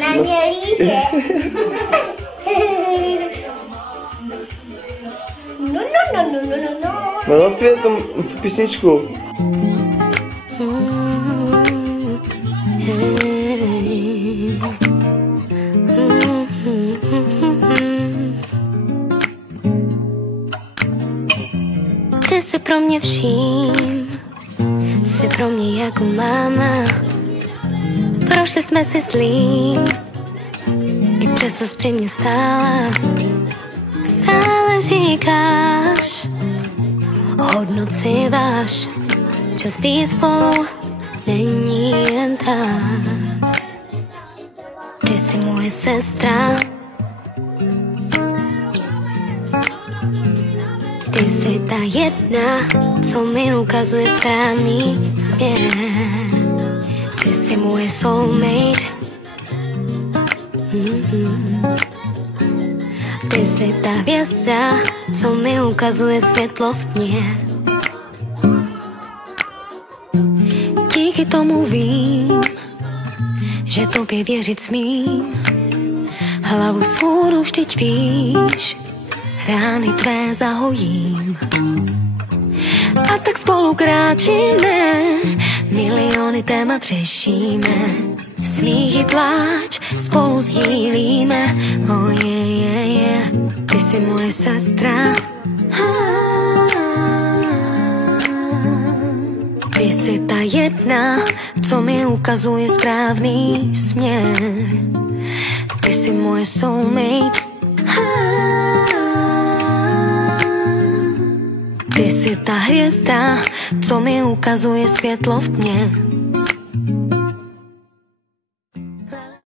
Na mě líže. No zaspěj tu písničku. Ty jsi pro mě vším, jsi pro mě jako máma. Prošli jsme si zlým, i přesto jsi při mě stála. Stále říkáš, hodnot si váš, čas být spolu není jen tak. Ty jsi moje sestra, ty jsi ta jedna, co mi ukazuje správný směr. Ty jsi moje soulmate. Ty jsi ta hvězda, co mi ukazuje světlo v tmě. Díky tomu vím, že tobě věřit smím. Hlavu svůru vždyť víš, rány tvé zahojím. A tak spolu kráčíme, miliony témat řešíme. Smích i pláč spolu sdílíme. Oh yeah. Ty jsi moje sestra. Ty jsi ta jedna, co mi ukazuje správný směr. Ty jsi moje soulmate. Ty jsi ta hvězda, co mi ukazuje světlo v tmě.